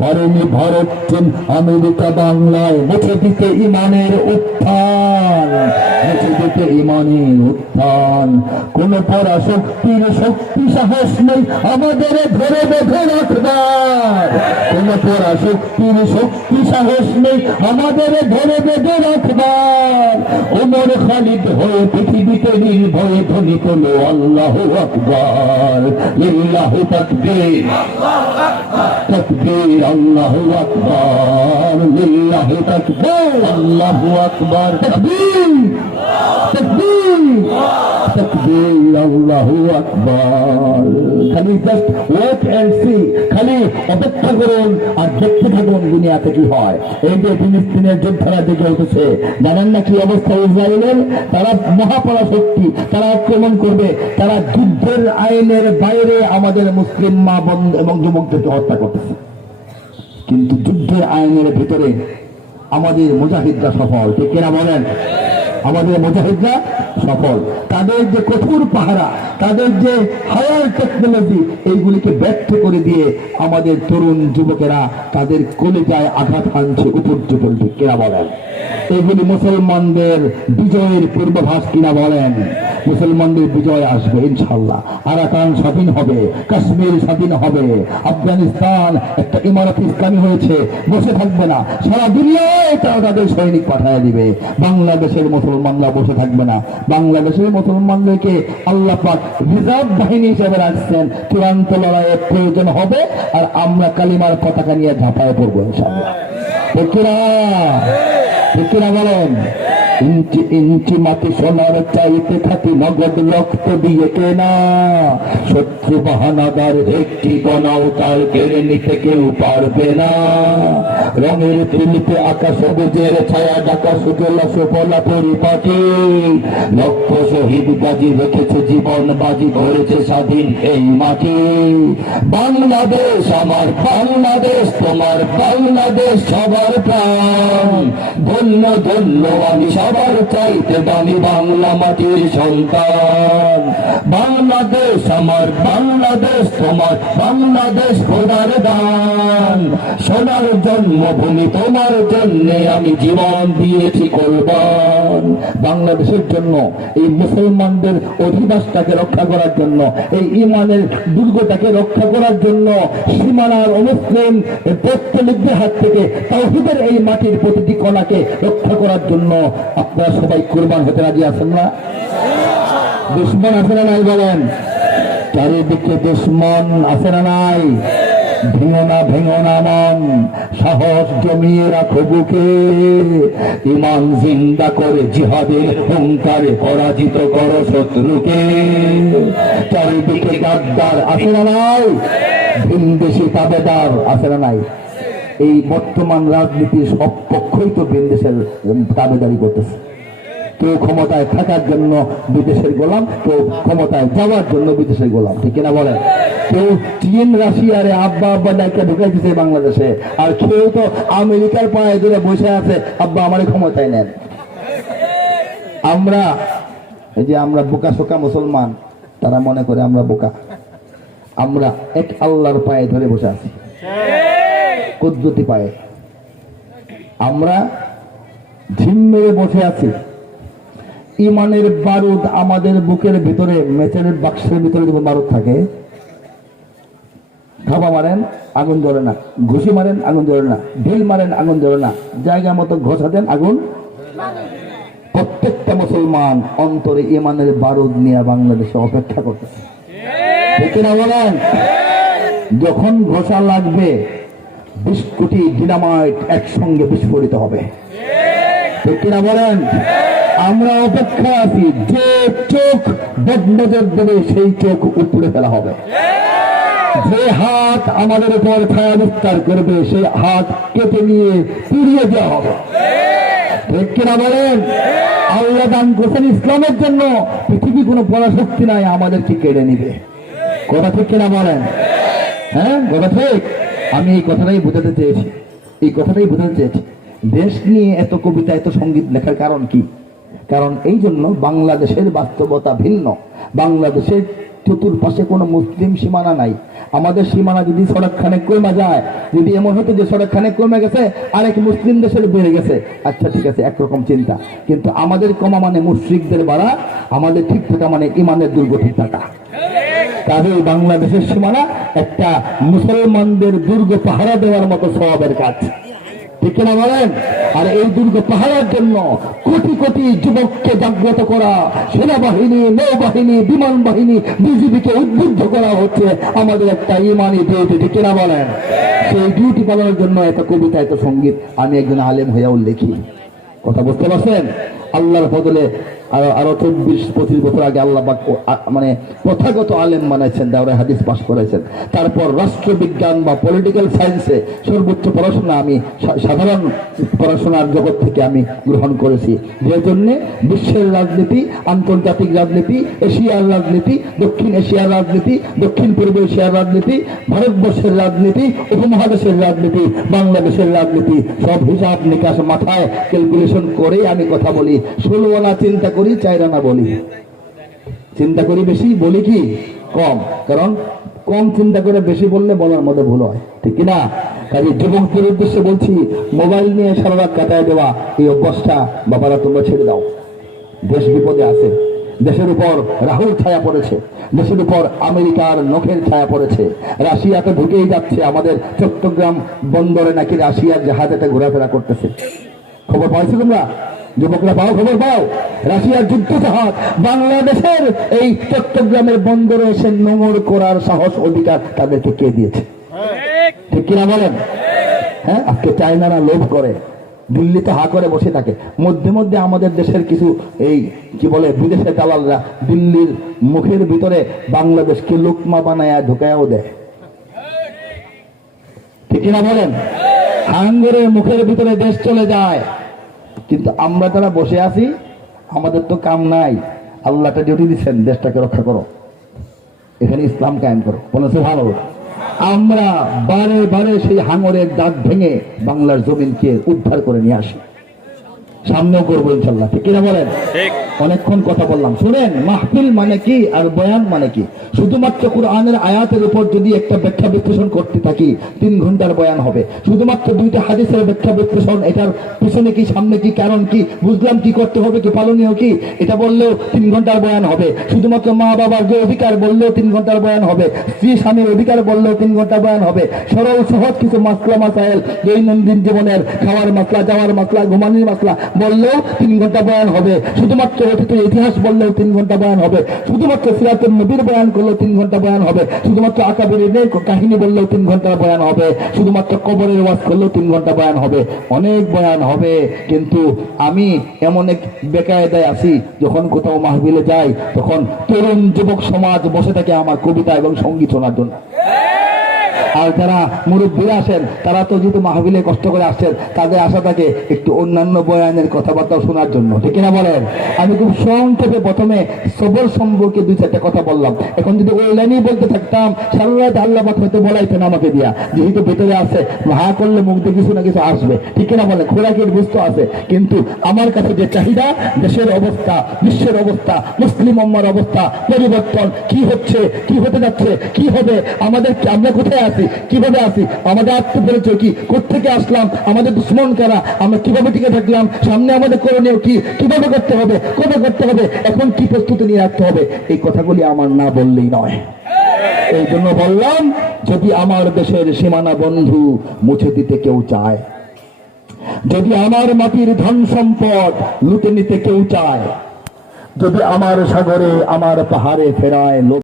পারেনি ভারত চীন আমেরিকা বাংলায় মুছে দিতে ইমানের উত্থান, মুছে দিতে ইমানের উত্থান। কোন পরাশক্তির শক্তি সাহস নেই আমাদের ধরে বেঁধে রাখবার, কোন পরাশক্তির শক্তি সাহস নেই আমাদের ধরে বেঁধে রাখবার। ওমর খালিদ হয়ে পৃথিবীতে নির্ভয়ে ধ্বনি তোলো আল্লাহু আকবার, লিল্লাহি তাকবীর, তাকবীর, আল্লাহু আকবার, লিল্লাহি তাকবীর, আল্লাহু আকবার, তাকবীর, তাকবীর, তাকবীর, আল্লাহু আকবার। খালি জাস্ট ওয়েট এন্ড সি, খালি অপেক্ষা করুন আর দেখতে থাকুন দুনিয়াতে কি হয়। এই যে ফিলিস্তিনের যোদ্ধারা দিকে উঠেছে, জানেন না কি অবস্থা ইসরায়েলের? তারা মহাপরাশক্তি, তারা আক্রমণ করবে, তারা যুদ্ধের আইনের বাইরে আমাদের মুসলিম মা বোন এবং যুবকদেরকে হত্যা করতেছে, কিন্তু যুদ্ধের আইনের ভিতরে আমাদের মুজাহিদরা সফল। ঠিক কিনা বলেন? আমাদের মুজাহিদরা সফল। তাদের যে কঠোর পাহারা, তাদের যে হায়ার টেকনোলজি, এইগুলিকে ব্যর্থ করে দিয়ে আমাদের তরুণ যুবকেরা তাদের কলিজায় আঘাত হানছে উপর্যুপল। ঠিক কিনা বলেন? এগুলি মুসলমানদের বিজয়ের পূর্বাভাস কিনা বলেন? মুসলমানদের বিজয় আসবে ইনশাআল্লাহ। আরাকান স্বাধীন হবে, কাশ্মীর স্বাধীন হবে, আফগানিস্তান একটা ইমারত ইসলামী হয়েছে, বসে থাকবে না, সারা দুনিয়ায় তারা তাদের সৈনিক পাঠিয়ে দিবে। বাংলাদেশের মুসলমানরা বসে থাকবে না। বাংলাদেশের মুসলমানদেরকে আল্লাহ পাক রিজার্ভ বাহিনী হিসেবে রাখছেন। চূড়ান্ত লড়াইয়ের প্রয়োজন হবে আর আমরা কালিমার পতাকা নিয়ে ঝাঁপায় পড়বো ইনশাআল্লাহ। ঠিক কিনা বলেন? ইঞ্চি ইঞ্চি মাটি সোনার চাইতে থাকি নগদ রক্ত দিয়ে কেনা, শত্রু বাহানাদার একটি কণাও তার কেড়ে নিতে কেউ পারবে না। রঙের তুলিতে আকাশ সবুজের ছায়া ঢাকা সুজলা সুফলা পরিপাটি, লক্ষ শহীদ গাজী রেখেছে জীবন বাজি, করেছে স্বাধীন এই মাটি। বাংলাদেশ আমার, বাংলাদেশ তোমার, বাংলাদেশ সবার প্রাণ। ধন্য ধন্য আমি সবার চাইতে দামি বাংলা মাটির সন্তান। বাংলাদেশ আমার, বাংলাদেশ তোমার, বাংলাদেশ খোদার দান। সোনার জন্মভূমি তোমার জন্যে আমি জীবন দিয়েছি কোরবান। বাংলাদেশের জন্য, এই মুসলমানদের অধিবাসটাকে রক্ষা করার জন্য, এই ইমানের দুর্গটাকে রক্ষা করার জন্য, সীমানার অমুসলিম পত্তলিকদের হাত থেকে তাওহীদের এই মাটির প্রতিটি কণাকে রক্ষা করার জন্য আপনারা সবাই কুরবান হতে রাজি আছেন না? দুশ্মন আছে না নাই বলেন? চারিদিকে দুশ্মন আছে না নাই? ভেঙো না, ভেঙো না মন, সাহস জমিয়ে রাখো বুকে। ইমান জিন্দা করে জিহাদের হুঙ্কারে পরাজিত করো শত্রুকে। চারিদিকে গাদ্দার আছে না নাই? ভিনদেশি তাবেদার আছে না নাই? এই বর্তমান রাজনীতির সব পক্ষই তো বিদেশের তাবেদারি করতেছে। কেউ ক্ষমতায় থাকার জন্য বিদেশের গোলাম, কেউ ক্ষমতায় যাওয়ার জন্য বিদেশের গোলাম। ঠিক কিনা বলেন? কেউ চীন রাশিয়ারে আব্বা আব্বা ডাইকা ঢুকাই দিচ্ছে বাংলাদেশে, আর কেউ তো আমেরিকার পায়ে ধরে বসে আছে, আব্বা আমার ক্ষমতায় নেন। আমরা এই যে আমরা বোকা শোকা মুসলমান, তারা মনে করে আমরা বোকা। আমরা এক আল্লাহর পায়ে ধরে বসে আছি, কুদরতি পায়ে। আমরা ঝিম মেরে বসে আছি। ইমানের বারুদ আমাদের বুকের ভিতরে, মেচের বাক্সের ভিতরে যখন বারুদ থাকে, ধাপা মারেন আগুন জ্বলে না, ঘুষি মারেন আগুন জ্বলে না, ঢিল মারেন আগুন জ্বলে না, জায়গা মতো ঘষা দেন আগুন। প্রত্যেকটা মুসলমান অন্তরে ইমানের বারুদ নিয়ে বাংলাদেশে অপেক্ষা করতেছে। ঠিক না বলেন? যখন ঘষা লাগবে 20 কোটি ডিনামাইট একসঙ্গে বিস্ফোরিত হবে। ঠিক না বলেন? আমরা অপেক্ষা আছি, যে চোখ বদনজর দেবে সেই চোখ উপড়ে ফেলা হবে। যে হাত আমাদের উপর ছায়া বিস্তার করবে সেই হাত কেটে নিয়ে পুড়িয়ে দেওয়া হবে। ঠিক কিনা বলেন? আল্লাহ দান করেছেন ইসলামের জন্য, পৃথিবী কোনো পরাশক্তি নাই আমাদেরকে কেড়ে নিবে। কথা ঠিক কিনা বলেন? হ্যাঁ, কথা ঠিক। আমি এই কথাটাই বোঝাতে চেয়েছি, এই কথাটাই বোঝাতে চেয়েছি। দেশ নিয়ে এত কবিতা, এত সঙ্গীত লেখার কারণ কি? কারণ এই জন্য বাংলাদেশের বাস্তবতা ভিন্ন। বাংলাদেশের চতুর্পাশে কোনো মুসলিম সীমানা নাই। আমাদের সীমানা যদি সড়কখানে কমে যায়, যদি এমন হতো যে সড়কখানে কমে গেছে আরেক মুসলিম দেশের বেড়ে গেছে, আচ্ছা ঠিক আছে, একরকম চিন্তা। কিন্তু আমাদের কমা মানে মুশরিকদের বাড়া, আমাদের ঠিক থাকা মানে ইমানের দুর্গ ঠিক থাকা। তাহলে বাংলাদেশের সীমানা একটা মুসলমানদের দুর্গ পাহারা দেওয়ার মতো সওয়াবের কাজ, ঠিক কিনা বলেন? আর এই দুর্গ পাহারার জন্য কোটি কোটি যুবককে জাগ্রত করা, সেনাবাহিনী, নৌবাহিনী, বিমান বাহিনী, বিজিবিকে উদ্বুদ্ধ করা হচ্ছে আমাদের একটা ইমানি ডিউটি, ঠিক কিনা বলেন? সেই ডিউটি পালনের জন্য এত কবিতা, এত সঙ্গীত আমি একজন আলেম হয়েও লিখি। কথা বুঝতে পারছেন? আল্লাহর বদলে আরো 24-25 বছর আগে আল্লাহ মানে প্রথাগত আলেম বানাইছেন, দাওরাই হাদিস পাশ করেছেন। তারপর রাষ্ট্রবিজ্ঞান বা পলিটিক্যাল সায়েন্সে সর্বোচ্চ পড়াশোনা আমি সাধারণ পড়াশোনার জগৎ থেকে আমি গ্রহণ করেছি, যে জন্যে বিশ্বের রাজনীতি, আন্তর্জাতিক রাজনীতি, এশিয়ার রাজনীতি, দক্ষিণ এশিয়ার রাজনীতি, দক্ষিণ পূর্ব এশিয়ার রাজনীতি, ভারতবর্ষের রাজনীতি, উপমহাদেশের রাজনীতি, বাংলাদেশের রাজনীতি, সব হিসাব নিকাশ মাথায় ক্যালকুলেশন করে আমি কথা বলি। 16 আনা চিন্তা করি, 4 আনা বলি। চিন্তা করি বেশি, বলি কি কম, কারণ কম চিন্তা করে বেশি বললে বলার মধ্যে ভুল হয়, ঠিক কিনা? কাজে যুবকদের উদ্দেশ্যে বলছি, মোবাইল নিয়ে সারা রাত কাটায় দেওয়া এই অভ্যাসটা বাবারা তোমরা ছেড়ে দাও। দেশ বিপদে আছে, দেশের উপর রাহুল ছায়া পড়েছে, দেশের উপর আমেরিকার নখের ছায়া পড়েছে, রাশিয়াতে ঢুকেই যাচ্ছে। আমাদের চট্টগ্রাম বন্দরে নাকি রাশিয়ার জাহাজ একটা ঘোরাফেরা করতেছে, খবর পাইছো তোমরা? যুবকরা পাও, খবর পাও? রাশিয়ার যুদ্ধ জাহাজ বাংলাদেশের এই চট্টগ্রামের বন্দরে এসে নোঙর করার সাহস অধিকার তাদেরকে কে দিয়েছে? ঠিক কিনা বলেন? হ্যাঁ, আজকে চায়নারা লোভ করে, দিল্লি তো হা করে বসে থাকে। মধ্যে মধ্যে আমাদের দেশের কিছু এই কি বলে বিদেশের দালালরা দিল্লির মুখের ভিতরে বাংলাদেশকে লোকমা বানায়া ঢুকায়াও দেয়, ঠিক কিনা বলেন? হাঙ্গরের মুখের ভিতরে দেশ চলে যায়। কিন্তু আমরা যারা বসে আছি, আমাদের তো কাম নাই। আল্লাহটা ডিউটি দিচ্ছেন, দেশটাকে রক্ষা করো, এখানে ইসলাম কায়েম করো, বলেছে ভালো। আমরা বারে বারে সেই হাঙরের দাঁত ভেঙে বাংলার জমিনকে উদ্ধার করে নিয়ে আসি, সামনেও করবো ইনশাল্লাহ, ঠিক কিনা বলেন? অনেকক্ষণ কথা বললাম, শুনেন। মাহফিল মানে কি আর বয়ান মানে কি? শুধুমাত্র কুরআনের আয়াতের উপর যদি একটা ব্যাখ্যা বিশ্লেষণ করতে থাকি 3 ঘন্টার বয়ান হবে। শুধুমাত্র 2টা হাদিসের ব্যাখ্যা বিশ্লেষণ, এটার পিছনে কি, সামনে কি, কারণ কি, বুঝলাম কি করতে হবে, কি পালনীয় কি, এটা বললেও 3 ঘন্টার বয়ান হবে। শুধুমাত্র মা বাবার যে অধিকার বললেও 3 ঘন্টার বয়ান হবে। স্ত্রী স্বামীর অধিকার বললেও 3 ঘন্টার বয়ান হবে। সরল সহজ কিছু মাসলা মাসাইল, দৈনন্দিন জীবনের খাওয়ার মাসলা, যাওয়ার মাসলা, ঘুমানোর মাসলা বললেও 3 ঘন্টা বয়ান হবে। শুধুমাত্র অতীত ইতিহাস বললেও 3 ঘন্টা বয়ান হবে। শুধুমাত্র সিরাতুন নবীর বয়ান করলেও 3 ঘন্টা বয়ান হবে। শুধুমাত্র আকাবেরদের কাহিনী বললেও 3 ঘন্টা বয়ান হবে। শুধুমাত্র কবরের ওয়াজ করলেও 3 ঘন্টা বয়ান হবে। অনেক বয়ান হবে। কিন্তু আমি এমন এক বেকায়দায় আছি, যখন কোথাও মাহফিলে যাই তখন তরুণ যুবক সমাজ বসে থাকে আমার কবিতা এবং সঙ্গীত শোনার জন্য। আর যারা মুরব্বীরা আসেন, তারা তো যেহেতু মাহফিলে কষ্ট করে আসছেন, তাদের আশা থাকে একটু অন্যান্য বয়ানের কথাবার্তা শোনার জন্য, ঠিক কিনা বলেন? আমি খুব সংক্ষেপে প্রথমে সবর সম্পর্কে 2-4টা কথা বললাম। এখন যদি ওই লাইনেই বলতে থাকতাম, সারা রাত আল্লাহ পাক হয়তো বলাইতেন আমাকে দিয়া, যেহেতু ভেতরে আছে, হা করলে মুখ দিয়ে কিছু না কিছু আসবে, ঠিক কিনা বলেন? খোরাকের বুঝতে আছে। কিন্তু আমার কাছে যে চাহিদা, দেশের অবস্থা, বিশ্বের অবস্থা, মুসলিম উম্মার অবস্থা, পরিবর্তন কি হচ্ছে, কি হতে যাচ্ছে, কি হবে, আমাদের আমরা কোথায় আছি, কিভাবে আছি, আমাদের আত্মপরিচয় কি, কোথেকে আসলাম, আমাদের দুশ্মন কারা, আমরা কিভাবে টিকে থাকলাম, সামনে আমাদের করণীয় কি, কিভাবে করতে হবে, কবে করতে হবে, এখন কি প্রস্তুতি নিয়ে রাখতে হবে, এই কথাগুলি আমার না বললেই নয়। এই জন্য বললাম, যদি আমার দেশের সীমানা বন্ধু মুছে দিতে কেউ চায়, যদি আমার মাটির ধন সম্পদ লুটে নিতে কেউ চায়, যদি আমার সাগরে, আমার পাহাড়ে ফেরায়